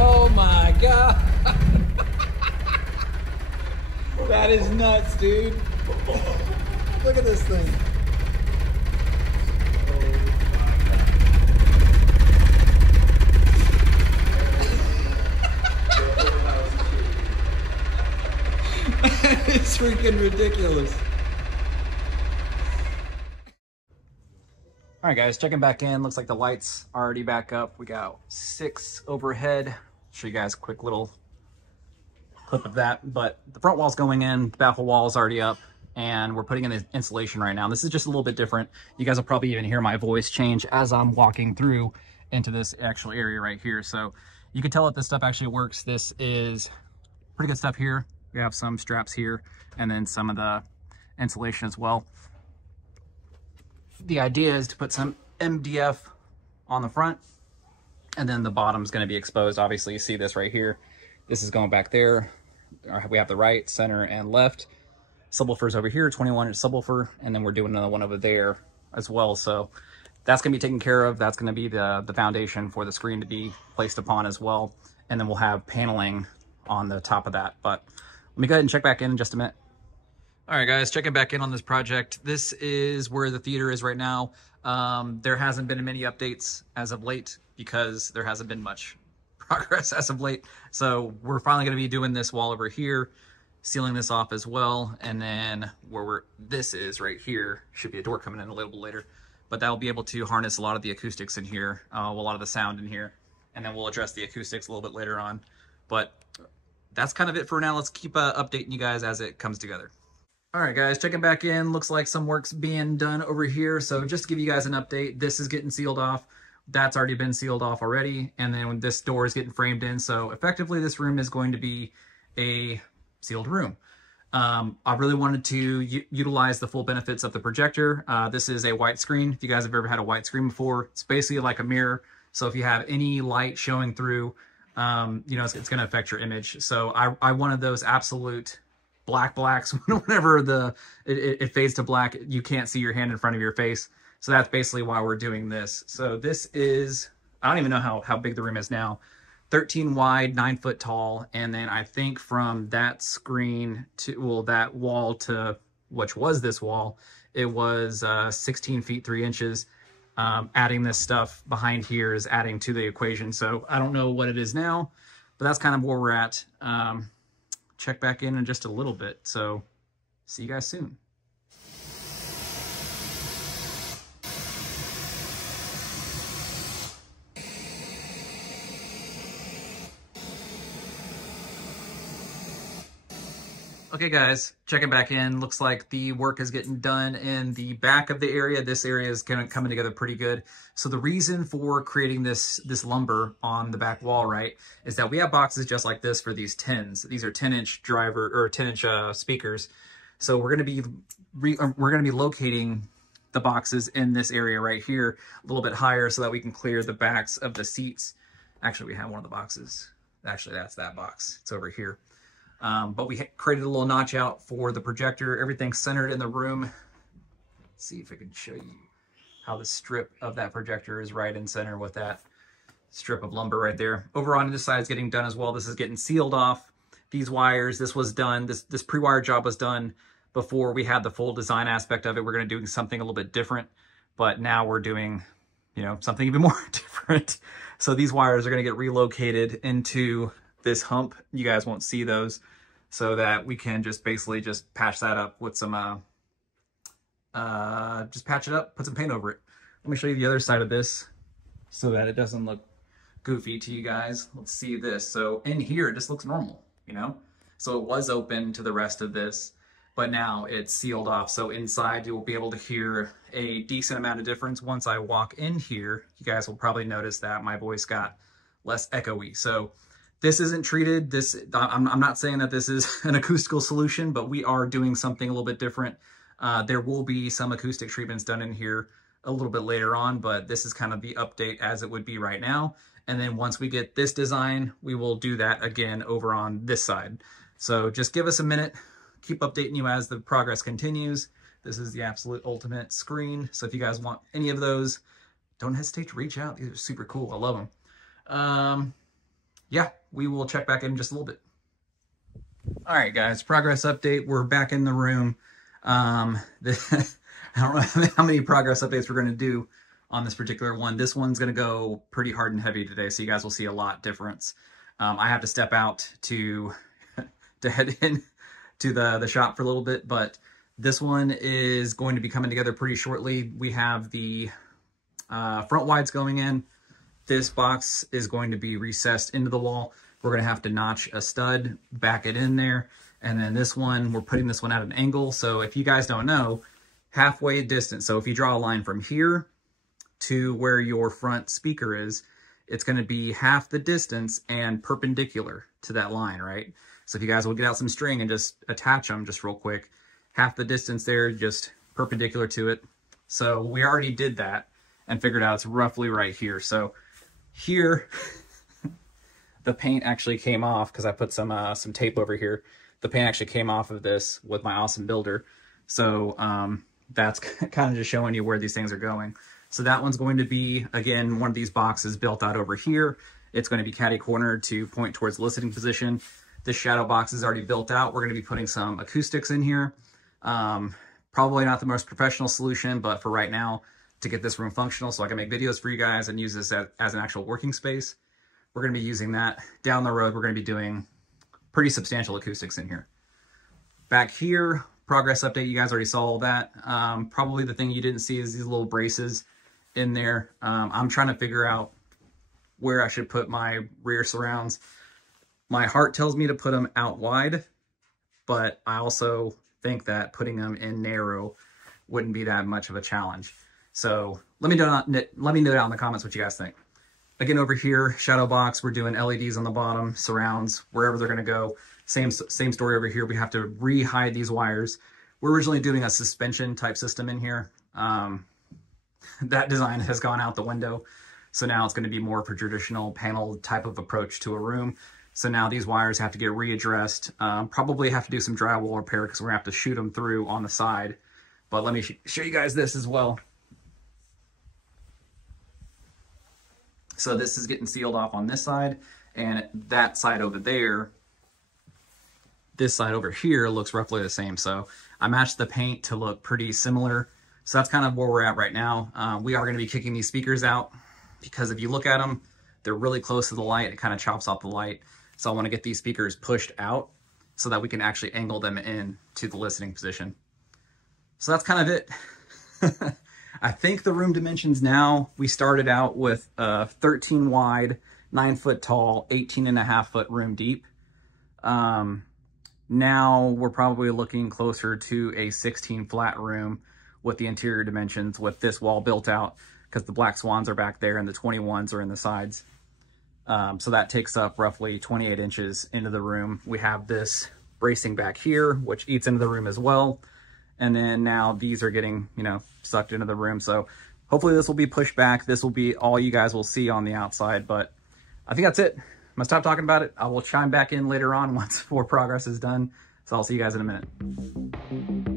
Oh my God. That is nuts, dude. Look at this thing. It's freaking ridiculous. All right, guys, checking back in. Looks like the lights are already back up. We got 6 overhead. Show you guys a quick little clip of that. But the front wall's going in, the baffle wall is already up, and we're putting in the insulation right now. This is just a little bit different. You guys will probably even hear my voice change as I'm walking through into this actual area right here. So you can tell that this stuff actually works. This is pretty good stuff here. We have some straps here and then some of the insulation as well. The idea is to put some MDF on the front, and then the bottom's going to be exposed. Obviously, you see this right here. This is going back there. We have the right, center, and left. Subwoofers over here, 21-inch subwoofer, and then we're doing another one over there as well. So that's going to be taken care of. That's going to be the foundation for the screen to be placed upon as well. And then we'll have paneling on the top of that. But let me go ahead and check back in just a minute. All right, guys, checking back in on this project. This is where the theater is right now. There hasn't been many updates as of late because there hasn't been much progress as of late. So we're finally going to be doing this wall over here, sealing this off as well. And then this is right here, should be a door coming in a little bit later, but that'll be able to harness a lot of the acoustics in here, a lot of the sound in here. And then we'll address the acoustics a little bit later on. But that's kind of it for now. Let's keep updating you guys as it comes together. All right, guys, checking back in. Looks like some work's being done over here. So just to give you guys an update, this is getting sealed off. That's already been sealed off already. And then when this door is getting framed in. So effectively, this room is going to be a sealed room. I really wanted to utilize the full benefits of the projector. This is a white screen. If you guys have ever had a white screen before, it's basically like a mirror. So if you have any light showing through, you know, it's going to affect your image. So I wanted those absolute blacks. Whenever it fades to black, you can't see your hand in front of your face. So that's basically why we're doing this. So this is, I don't even know how big the room is now. 13 wide, 9 foot tall. And then I think from that screen to, well, that wall to, which was this wall, it was 16 feet, 3 inches. Adding this stuff behind here is adding to the equation. So I don't know what it is now, but that's kind of where we're at. Check back in just a little bit. So see you guys soon. Okay, guys, checking back in. Looks like the work is getting done in the back of the area. This area is kind of coming together pretty good. So the reason for creating this lumber on the back wall, right, is that we have boxes just like this for these 10s. These are 10-inch driver or 10-inch speakers. So we're going to be locating the boxes in this area right here a little bit higher so that we can clear the backs of the seats. Actually, we have one of the boxes. Actually, that's that box. It's over here. But we created a little notch out for the projector. Everything's centered in the room. Let's see if I can show you how the strip of that projector is right in center with that strip of lumber right there. Over on this side is getting done as well. This is getting sealed off. These wires, this was done. This pre-wire job was done before we had the full design aspect of it. We're going to do something a little bit different, but now we're doing, you know, something even more different. So these wires are going to get relocated into this hump. You guys won't see those, so that we can just basically just patch that up with some just patch it up, put some paint over it. Let me show you the other side of this so that it doesn't look goofy to you guys. Let's see this. So in here, it just looks normal, you know? So it was open to the rest of this, but now it's sealed off. So inside, you will be able to hear a decent amount of difference. Once I walk in here, you guys will probably notice that my voice got less echoey. So this isn't treated. I'm not saying that this is an acoustical solution, but we are doing something a little bit different. There will be some acoustic treatments done in here a little bit later on, but this is kind of the update as it would be right now. And then once we get this design, we will do that again over on this side. So just give us a minute. Keep updating you as the progress continues. This is the absolute ultimate screen. So if you guys want any of those, don't hesitate to reach out. These are super cool. I love them. yeah, we will check back in just a little bit. All right, guys, progress update. We're back in the room. I don't know how many progress updates we're going to do on this particular one. This one's going to go pretty hard and heavy today, so you guys will see a lot difference. I have to step out to head in to the shop for a little bit, but this one is going to be coming together pretty shortly. We have the front wides going in. This box is going to be recessed into the wall. We're going to have to notch a stud, back it in there. And then this one, we're putting this one at an angle. So if you guys don't know, halfway distance. So if you draw a line from here to where your front speaker is, it's going to be half the distance and perpendicular to that line, right? So if you guys will get out some string and just attach them just real quick, half the distance there, just perpendicular to it. So we already did that and figured out it's roughly right here. So here, the paint actually came off because I put some tape over here. The paint actually came off of this with my awesome builder. So that's kind of just showing you where these things are going. So that one's going to be, again, one of these boxes built out over here. It's going to be catty-cornered to point towards the listening position. This shadow box is already built out. We're going to be putting some acoustics in here. Probably not the most professional solution, but for right now, to get this room functional so I can make videos for you guys and use this as an actual working space, we're going to be using that. Down the road, we're going to be doing pretty substantial acoustics in here. Back here, progress update, you guys already saw all that. Probably the thing you didn't see is these little braces in there. I'm trying to figure out where I should put my rear surrounds. My heart tells me to put them out wide, but I also think that putting them in narrow wouldn't be that much of a challenge. So let me know down in the comments what you guys think. Again, over here, shadow box, we're doing LEDs on the bottom, surrounds, wherever they're going to go. Same story over here. We have to re-hide these wires. We're originally doing a suspension type system in here. That design has gone out the window. So now it's going to be more of a traditional panel type of approach to a room. So now these wires have to get readdressed. Probably have to do some drywall repair because we're going to have to shoot them through on the side. But let me show you guys this as well. So this is getting sealed off on this side, and that side over there, this side over here looks roughly the same. So I matched the paint to look pretty similar. So that's kind of where we're at right now. We are going to be kicking these speakers out because if you look at them, they're really close to the light. It kind of chops off the light. So I want to get these speakers pushed out so that we can actually angle them in to the listening position. So that's kind of it. I think the room dimensions now, we started out with a 13 wide, 9 foot tall, 18.5 foot room deep. Now we're probably looking closer to a 16 flat room with the interior dimensions with this wall built out because the black swans are back there and the 21s are in the sides. So that takes up roughly 28 inches into the room. We have this bracing back here, which eats into the room as well. And then now these are getting, sucked into the room. So hopefully this will be pushed back. This will be all you guys will see on the outside, but I think that's it. I'm gonna stop talking about it. I will chime back in later on once more progress is done. So I'll see you guys in a minute.